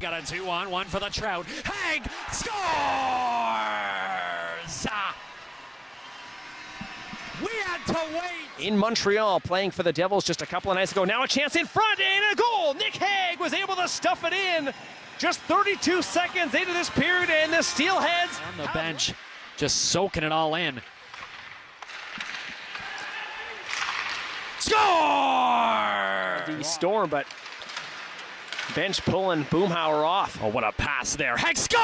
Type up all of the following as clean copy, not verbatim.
Got a 2-on-1 for the Trout. Hague scores! We had to wait. In Montreal, playing for the Devils just a couple of nights ago. Now a chance in front and a goal. Nick Hague was able to stuff it in just 32 seconds into this period, and the Steelheads On the bench, just soaking it all in. Score! the Storm, but bench pulling Boomhauer off. Oh, what a pass there. Hague scores!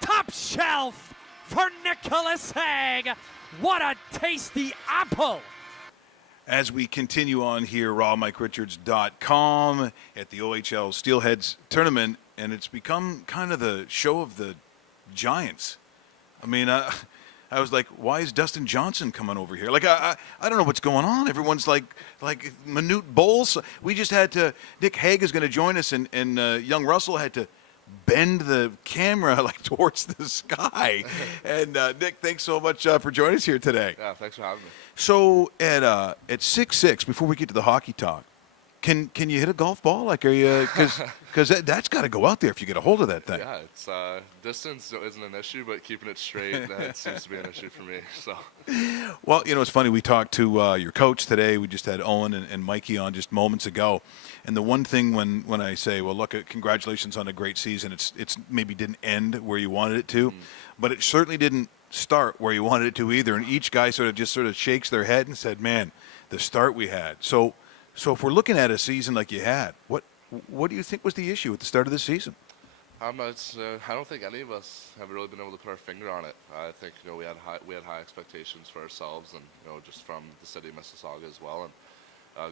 Top shelf for Nicholas Hague. What a tasty apple. As we continue on here, rawmike.richards.com at the OHL Steelheads tournament, and it's become kind of the show of the Giants. I mean, I was like, why is Dustin Johnson coming over here? Like, I don't know what's going on. Everyone's like minute bowls. We just had to, Nick Hague is going to join us, and young Russell had to bend the camera like towards the sky. And Nick, thanks so much for joining us here today. Yeah, thanks for having me. So at 6'6", before we get to the hockey talk, can you hit a golf ball? Like, are you, because that's got to go out there if you get a hold of that thing. Yeah, it's distance isn't an issue, but keeping it straight that seems to be an issue for me. So. Well, you know, it's funny. We talked to your coach today. We just had Owen and Mikey on just moments ago. And the one thing when I say, well, look, congratulations on a great season. It's maybe didn't end where you wanted it to, but it certainly didn't start where you wanted it to either. And each guy sort of shakes their head and said, man, the start we had. So if we're looking at a season like you had, what do you think was the issue at the start of the season? I don't think any of us have really been able to put our finger on it. I think we had high expectations for ourselves, and just from the city of Mississauga as well, and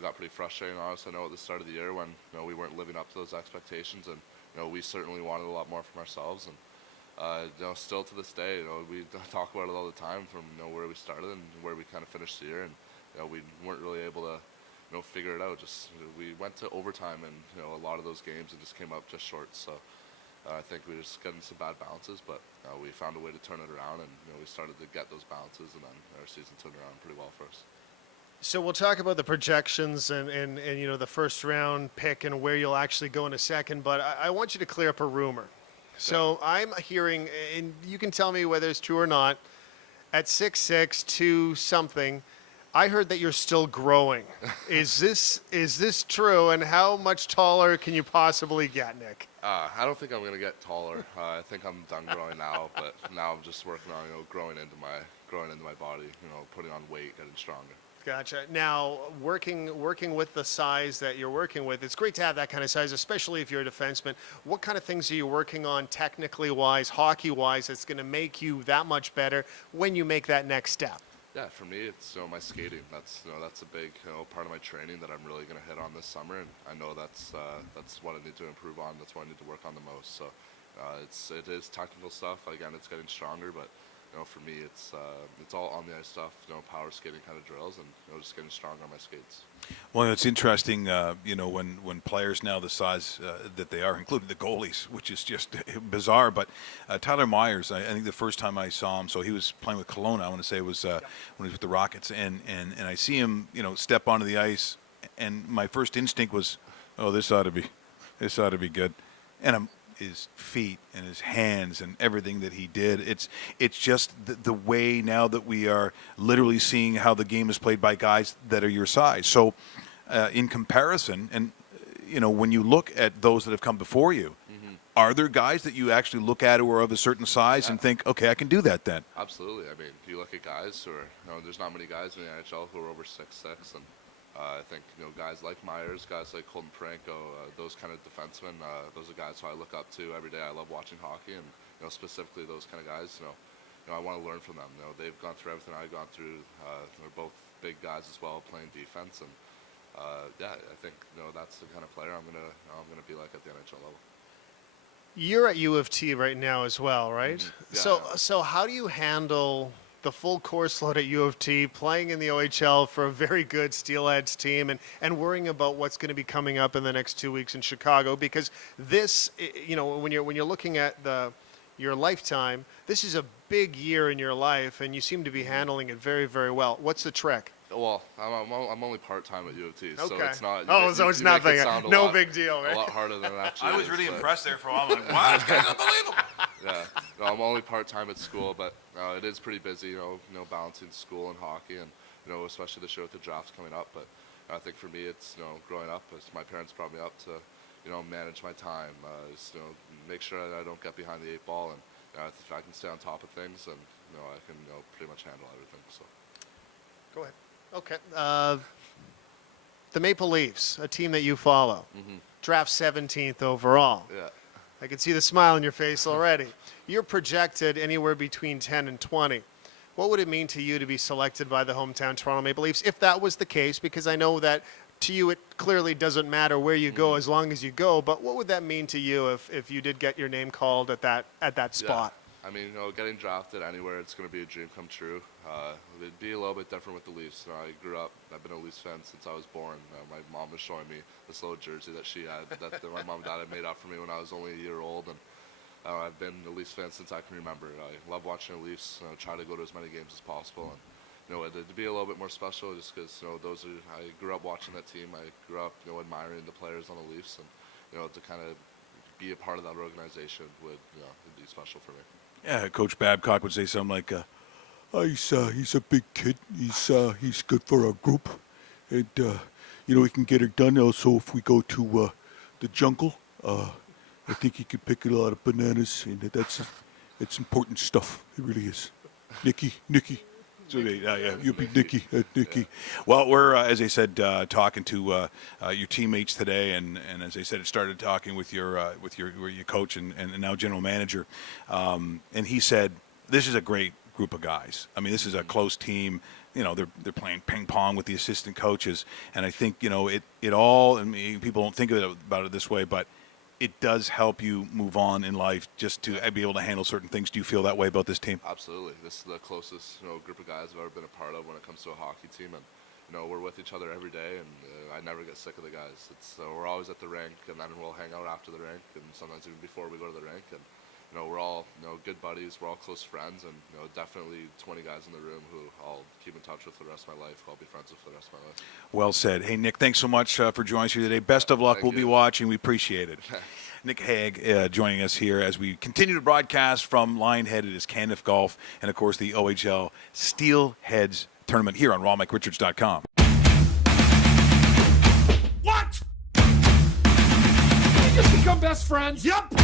got pretty frustrating. Honestly, at the start of the year when we weren't living up to those expectations, and we certainly wanted a lot more from ourselves, and still to this day, we talk about it all the time from where we started and where we kind of finished the year, and we weren't really able to figure it out. Just we went to overtime, and a lot of those games it just came up just short. So I think we were just getting some bad bounces, but we found a way to turn it around, and we started to get those bounces, and then our season turned around pretty well for us. So we'll talk about the projections and the first round pick and where you'll actually go in a second, but I want you to clear up a rumor. So I'm hearing, and you can tell me whether it's true or not, at 6'6", 2 something, I heard that you're still growing. Is this true, and how much taller can you possibly get, Nick? I don't think I'm going to get taller. I think I'm done growing now, but now I'm just working on growing into my body, putting on weight, getting stronger. Gotcha. Now, working with the size that you're working with, it's great to have that kind of size, especially if you're a defenseman. What kind of things are you working on technically wise, hockey wise, that's going to make you that much better when you make that next step? Yeah, for me, it's my skating. That's a big part of my training that I'm really going to hit on this summer, and I know that's what I need to improve on. That's what I need to work on the most. So it is technical stuff. Again, it's getting stronger, but for me, it's all on the ice stuff. Power skating kind of drills, and just getting stronger on my skates. Well, it's interesting. When players now the size that they are, including the goalies, which is just bizarre. But Tyler Myers, I think the first time I saw him, so he was playing with Kelowna. I want to say it was when he was with the Rockets, and I see him, step onto the ice, and my first instinct was, oh, this ought to be good, and his feet and his hands and everything that he did. It's just the way now that we are literally seeing how the game is played by guys that are your size. So in comparison, and when you look at those that have come before you, are there guys that you actually look at who are of a certain size and think, okay, I can do that then? Absolutely. I mean, if you look at guys who are, there's not many guys in the NHL who are over 6'6", and I think guys like Myers, guys like Colton Parenko, those kind of defensemen, those are guys who I look up to every day. I love watching hockey, and specifically those kind of guys. I want to learn from them. They've gone through everything I've gone through. They're both big guys as well, playing defense, and I think that's the kind of player I'm gonna be like at the NHL level. You're at U of T right now as well, right? Yeah. So how do you handle the full course load at U of T, playing in the OHL for a very good Steelheads team, and worrying about what's going to be coming up in the next 2 weeks in Chicago? Because this, when you're looking at your lifetime, this is a big year in your life, and you seem to be handling it very, very well. What's the trick? Well, I'm only part-time at U of T, so Okay. it's not. Oh, so it's nothing. No big deal, A right? lot harder than it actually I was is, really but- impressed there for a while. I'm like, wow, this guy's unbelievable. Yeah, no, I'm only part-time at school, but it is pretty busy, you know, balancing school and hockey, and, you know, especially this year with the drafts coming up. But I think for me, it's, you know, growing up, as my parents brought me up to, you know, manage my time, just, you know, make sure that I don't get behind the 8 ball, and if I can stay on top of things, and, you know, I can, you know, pretty much handle everything. So. Go ahead. Okay. The Maple Leafs, a team that you follow, draft 17th overall. Yeah. I can see the smile on your face already. You're projected anywhere between 10 and 20. What would it mean to you to be selected by the hometown Toronto Maple Leafs if that was the case? Because I know that to you it clearly doesn't matter where you go as long as you go. But what would that mean to you if you did get your name called at that spot? Yeah. I mean, you know, getting drafted anywhere, it's going to be a dream come true. It'd be a little bit different with the Leafs. You know, I've been a Leafs fan since I was born. My mom was showing me this little jersey that she had, that my mom and dad had made up for me when I was only a year old. And I've been a Leafs fan since I can remember. I love watching the Leafs, try to go to as many games as possible. And, you know, it'd be a little bit more special just because, you know, I grew up watching that team. I grew up, you know, admiring the players on the Leafs. And, you know, to kind of be a part of that organization would, you know, it'd be special for me. Yeah, Coach Babcock would say something like, he's a big kid. He's good for our group. And, you know, he can get it done. Also, if we go to the jungle, I think he could pick a lot of bananas. And it's important stuff. It really is. Nicky. So, yeah, you'll be Nicky. Nicky. Well, we're, as I said, talking to your teammates today, and as I said, it started talking with your coach and now general manager, and he said this is a great group of guys. I mean, this is a close team. You know, they're playing ping pong with the assistant coaches, and I think, you know, it all. I mean, people don't think about it this way, but it does help you move on in life just to be able to handle certain things. Do you feel that way about this team? Absolutely. This is the closest, you know, group of guys I've ever been a part of when it comes to a hockey team, and, you know, we're with each other every day, and I never get sick of the guys. We're always at the rink, and then we'll hang out after the rink, and sometimes even before we go to the rink. And, you know, we're all, you know, good buddies. We're all close friends, and, you know, definitely 20 guys in the room who I'll keep in touch with for the rest of my life. I'll be friends with for the rest of my life. Well said. Hey, Nick, thanks so much for joining us here today. Best of luck. Thank We'll be you. watching. We appreciate it. Nick Hague joining us here as we continue to broadcast from Lionhead. It is Caniff Golf and, of course, the OHL Steelheads tournament here on rawmickrichards.com. What? We just become best friends? Yep.